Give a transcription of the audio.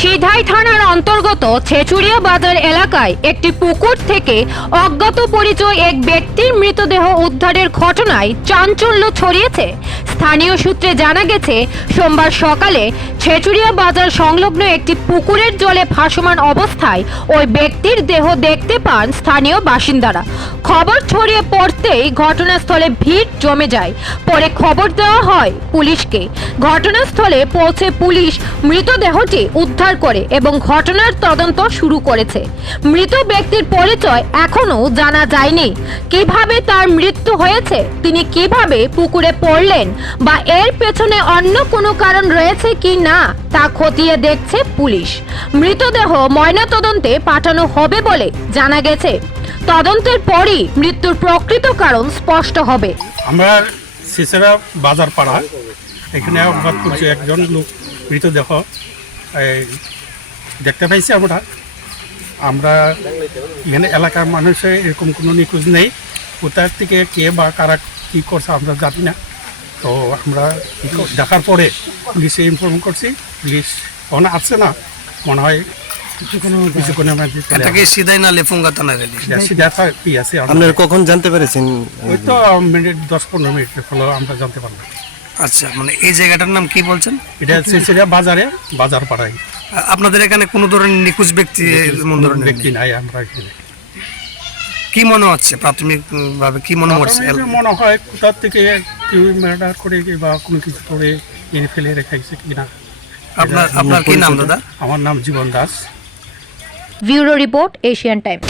সিধাই থানার অন্তর্গত ছেচুরিয়া বাজার এলাকায় একটি পুকুর থেকে অজ্ঞাত পরিচয় এক ব্যক্তির মৃতদেহ উদ্ধারের ঘটনায় চাঞ্চল্য ছড়িয়েছে। স্থানীয় সূত্রে জানা গেছে, সোমবার সকালে ছেচুরিয়া বাজার সংলগ্ন একটি পুকুরের জলে ভাসমান অবস্থায় ওই ব্যক্তির দেহ দেখতে পান স্থানীয় বাসিন্দারা। খবর ছড়িয়ে পড়তেই ঘটনাস্থলে ভিড় জমে যায়। পরে খবর দেওয়া হয় পুলিশকে। ঘটনাস্থলে পৌঁছে পুলিশ মৃতদেহটি উদ্ধার করে এবং ঘটনার তদন্ত শুরু করেছে। মৃত ব্যক্তির পরিচয় এখনো জানা যায়নি। কিভাবে তার মৃত্যু হয়েছে, তিনি কিভাবে পুকুরে পড়লেন বা এর পেছনে অন্য কোনো কারণ রয়েছে কি না তা খতিয়ে দেখছে পুলিশ। মৃতদেহ ময়নাতদন্তে পাঠানো হবে বলে জানা গেছে। তদন্তের পরই মৃত্যুর প্রকৃত কারণ স্পষ্ট হবে। আমরা ছেচুরিয়া বাজার পাড়া এখানে অজ্ঞাত পরিচয় একজন লোক মৃতদেহ দেখতে পাইছি। আমরা এখানে এলাকার মানুষের এরকম কোনো নিখোঁজ নেই। কোথার থেকে কে বা কারা কী করছে আমরা জানি না। তো আমরা দেখার পরে পুলিশে ইনফর্ম করছি। পুলিশ ওখানে আসছে না, মনে হয় কিছুক্ষণের মধ্যে সিধাই না লেফুঙ্গা থানা সিধা কি আছে। আপনারা কখন জানতে পেরেছেন? ওই তো মিনিট 10-15 মিনিটের ফলে আমরা জানতে পারলাম। আচ্ছা, মানে এই জায়গাটার নাম কি বলছেন? এটা ছেচুরিয়া বাজারে, বাজার পাড়ায়। আপনাদের এখানে কোনো ধরনের নিখোঁজ ব্যক্তি ব্যক্তি নাই। আমরা এখানে কি মনে হচ্ছে প্রাথমিক ভাবে, কি মনে হচ্ছে? মনে হয় কোথার থেকে কেউ মার্ডার করে বা কোনো কিছু করে এনে ফেলে রেখেছে কিনা। আপনার কি নাম দাদা? আমার নাম Jiban Das. Bureau report, Asian time.